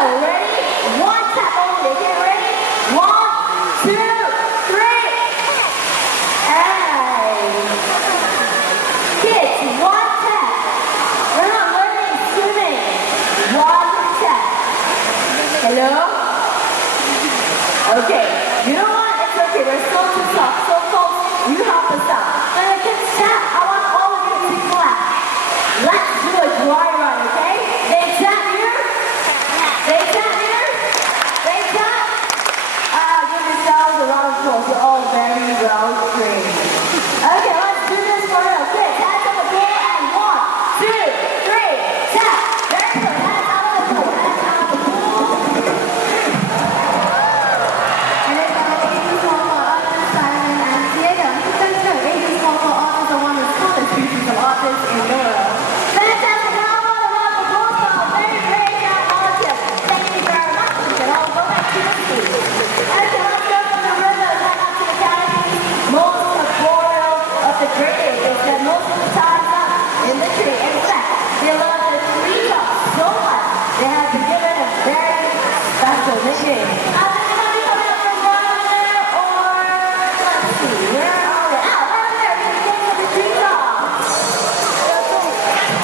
ready? One tap only. Get ready? 1, 2, 3. Hey. Kids, one tap. We're not learning swimming. One tap. Hello? Okay. You know what? It's okay. We're still too soft. So folks, you help us out. When the kids tap, I want all of you to clap. Let's do a dry run, okay? They tap here. They tap here. They tap. Give yourselves a round of applause. You're all very well trained. Okay, let's do this for real. Kids, hands on the floor and 1, 2, 3, tap. Very good. Hands out of the pool. Hands out of the pool. And it's our ladies call for authors, Simon and Diego. Since the ladies call for authors are one of the tallest species of authors in the world. Fantastic. Now I want to round of applause for our very great volunteers. Thank you very much. You can all go back to your seats. Okay, let's go from the river back up to the canopy. Most arboreal of the British. They spend most of the time up in the tree. In fact, they love the treetops so much. They have been given a very special nickname. Anybody coming up from down there? Or let's see, where are we? Right there. We're going to go to the treetops.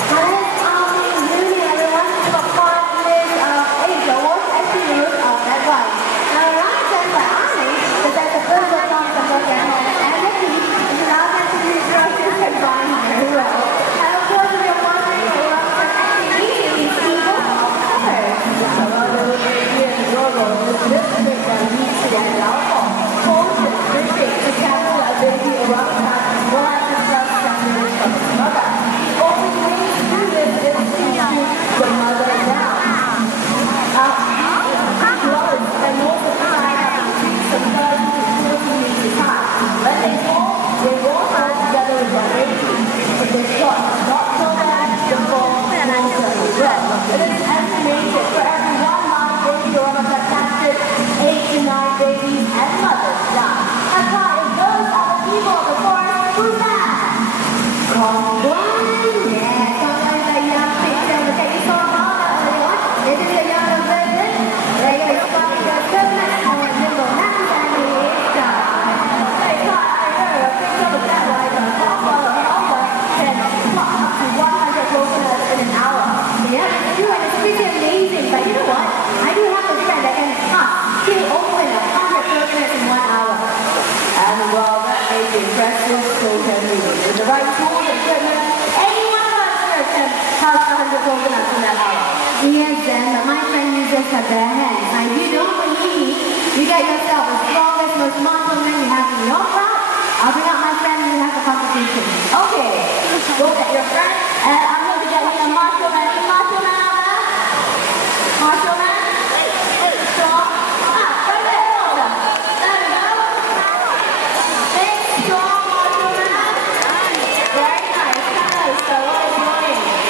My name is Army Rooney, everyone. It's about 5 years of age. I was actually the root of that one. Now, around just by Army, because there's a good book on the book at home, and the key is an authentic resources can find very well. And of course, if you're wondering what orangutans actually mean to these people, It is estimated for every 1 live baby orangutan captured, 8 to 9 babies and mothers die. That's why it goes on the people of the forest who die. Kongguan, yeah, Kongguan is a young picture. Look at you saw Mona earlier on. This is a younger version. There you go, your children and a little nice and he is done. Hey, Todd, I heard a picture of that like a coconut can pluck up to 100 coconuts in an hour. Yeah, it's true and it's pretty amazing. But you know what? I do have a friend that can still open 100 coconuts in 1 hour. And well, that is impressive, so can we. With the right tools and equipment, any one of us here can have 100 coconuts in that hour. Yes, then, but my friend uses her bare hands. Now, if you don't believe, you get yourself the strongest, most muscle man you have in your crowd. I'll bring out my friend and we have a competition. Okay, go get your friend, and I'm going to get me a martial man. Any martial man out there? Martial man? Strong? Right there, hold on. There we go. Big, strong martial man. Very nice, nice. So what are you doing?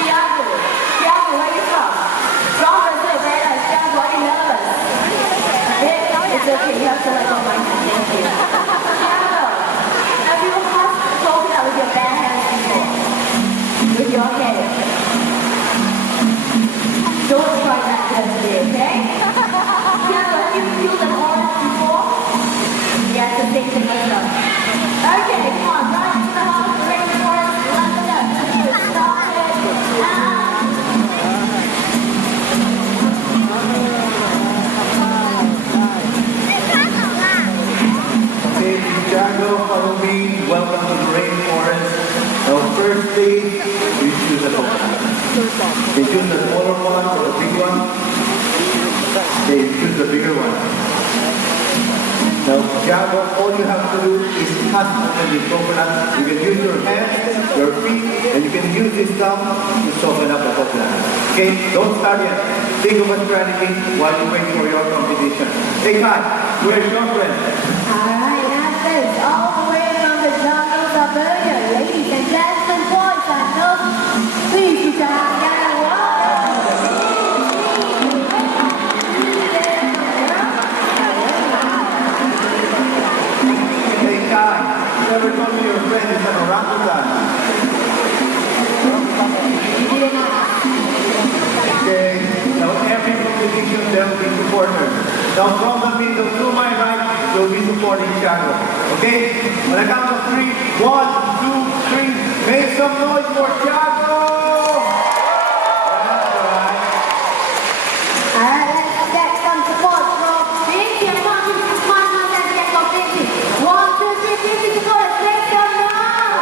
Thiago. Thiago, where are you from? From Brazil, very nice. Thiago, are you nervous? It's okay, you have to let go of my hand. Thank you. Thiago, have you husked coconut with your bare hands before? With your head? Don't try that today, okay? Thiago, have you peeled an orange before? Yeah, it's the same thing as well. Okay, come on, right into the house, rainforest, let's go. Start it. Hey, Thiago, follow me. Welcome to the rainforest. Now, firstly, you choose a coconut. You choose the smaller one or the big one. Okay, you choose the bigger one. Now, Thiago, all you have to do is cut open the coconut. You can use your hands, your feet, and you can use this thumb to soften up the coconut. Okay, don't start yet. Think of a strategy while you wait for your competition. Hey, Kai, where's your friend? Alright, that's it. All the way from the jungles of Bermuda. Ladies and gentlemen, boys and girls, please put your hands together. Hey, Kai, you ever told me your friend is an orangutan? Okay, now every Now from the middle to my right, you'll be supporting Tiago. Okay? On the count of 3, 1, 2, 3, make some noise for Tiago! That's right. Alright, let's get some support from Vinci. And one, two, one, one, let's get some Vinci. 1, 2, 3, Vinci support. Make some noise!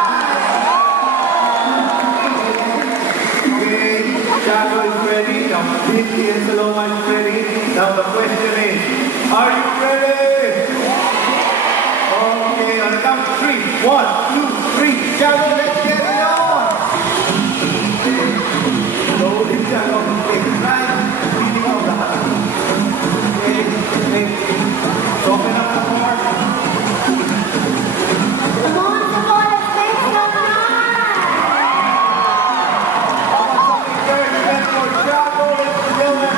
Okay, Tiago is ready. Now Vinci and Saloma is ready. Now the question is, are you ready? Okay, on the count of 3, 1, 2, 3, Tiago, let's get it on! Slowly, Tiago, take it right, feeling out the heart. Okay, open up the heart. Come on, support us. Make some noise! I want some encouragement for Tiago, ladies and gentlemen.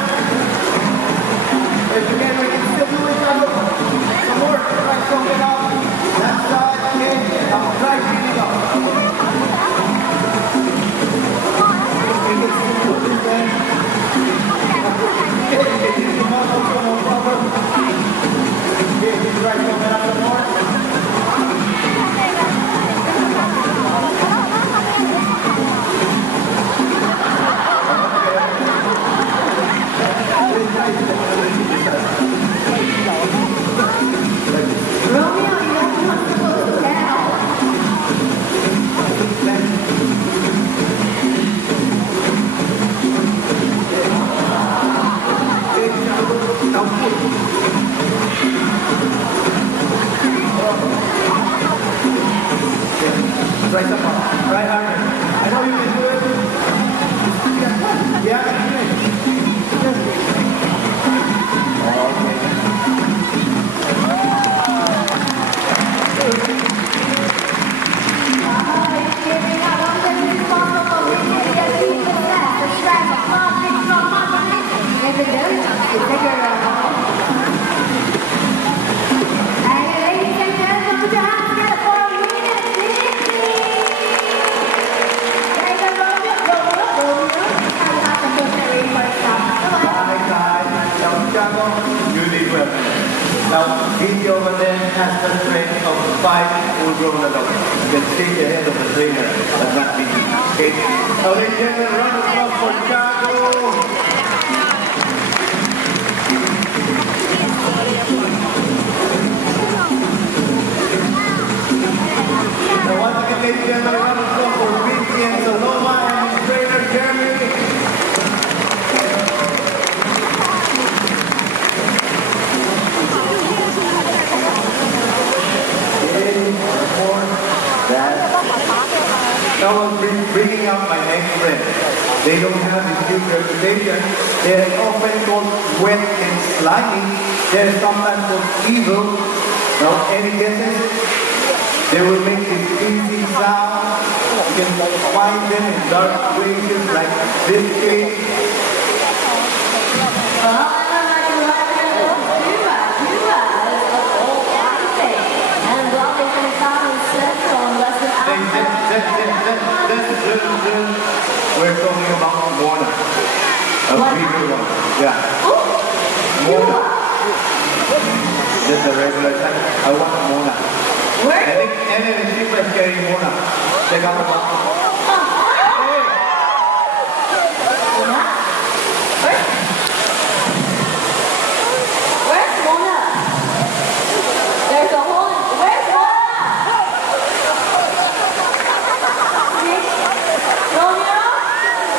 If you can, we can still do it, Tiago. Some more, try something out. Left side, okay, now try feeling out. Okay, let's do this then. Okay, you can use the muscles for no problem. Okay, try something out some more. Romeo, you're not supposed to tell. Try some more. Try harder. I know you can do it. Yeah, I can do it. It's giving up. I'm going to be responsible for Vinci to get people left. The strength of conflict from conflict. Maybe there is a figure out. And ladies and gentlemen, put your hands together for a minute, Vinci. There you go, Romeo. Romeo. How you have to put that in for yourself. Come on. Now, Tiago, you did well. Now, Vinci over there has the strength of 5 full-grown adults. You can stay ahead of the trainer, but not Vinci. Okay? Now, ladies and gentlemen, round of applause for Tiago. Now, once again, ladies and gentlemen, round of applause for Vinci and Saloma and his trainer, Jeremy. Now I'm bringing up my next friend. They don't have this good reputation. They're often called wet and slimy. They're sometimes called evil. Now any guesses? They will make this easy sound. You can find them in dark places like this cave. We're talking about Mona. A bigger one. Yeah. Mona. Just a regular type. I want Mona. And then the ship is carrying Mona. Check out the box. Hey! Where's Mona? There's a hole. Where's Mona? Romeo?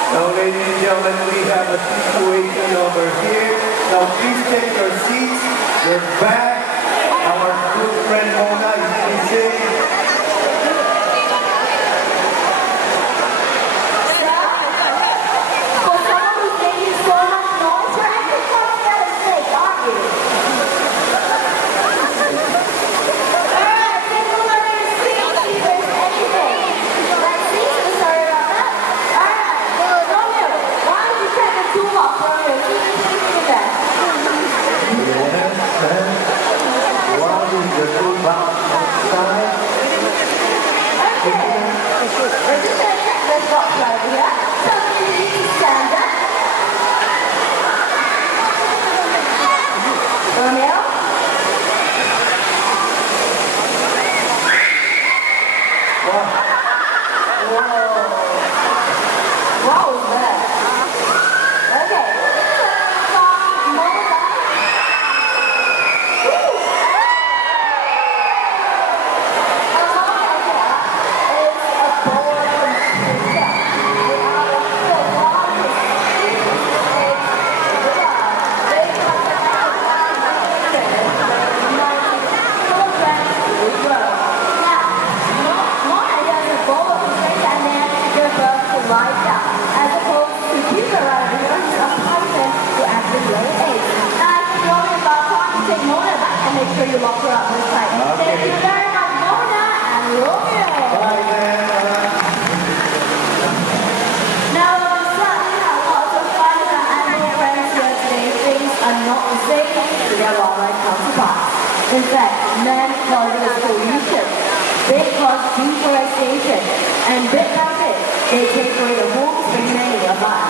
Now, ladies and gentlemen, we have a situation over here. Now, please take your seats. Your back. Our good friend Mona is missing. For someone who's making so much noise, you're actually quite realistic, aren't you? Alright, take a look at your seats, see if there's anything. Let's see, so sorry about that. Alright, Romeo, why don't you check the toolbox, Romeo? See if there's anything in there. Yes, In fact, man causes pollution, they cause deforestation, and bit by bit, they take away the homes for many of us.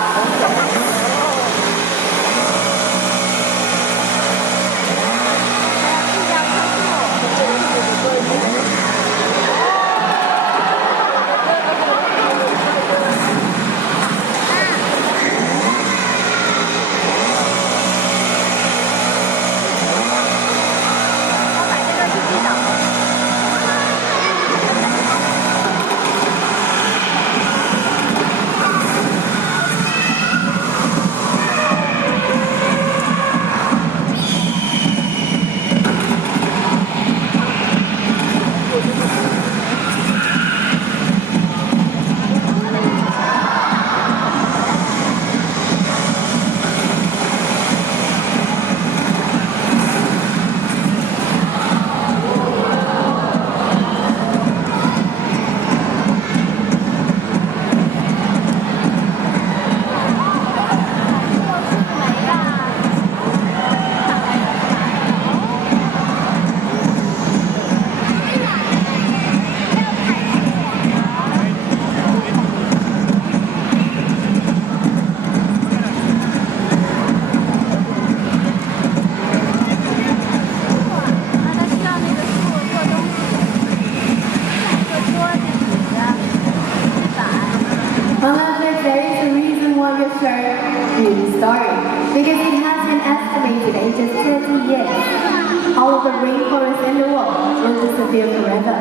However, there is a reason why we share this story. Because it has been estimated in just 30 years, all of the rainforests in the world will disappear forever.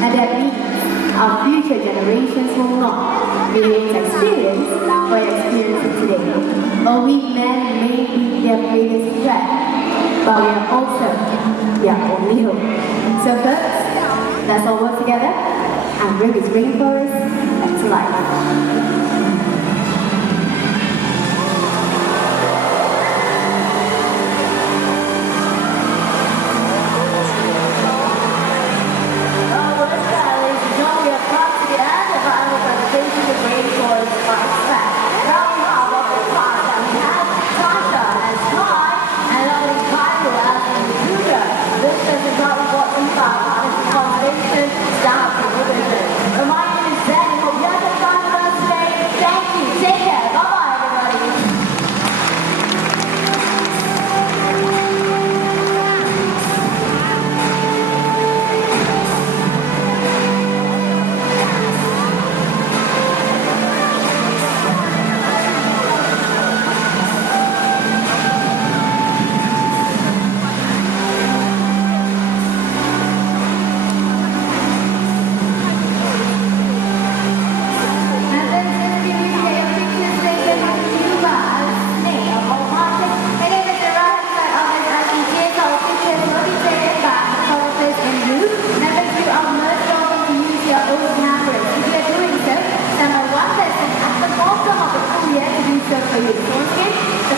And that means our future generations will not be able to experience what we're experiencing today. But we men may be their greatest threat, but we are also their only hope. So folks, let's all work together and bring this rainforest back to life. For your foreskin, the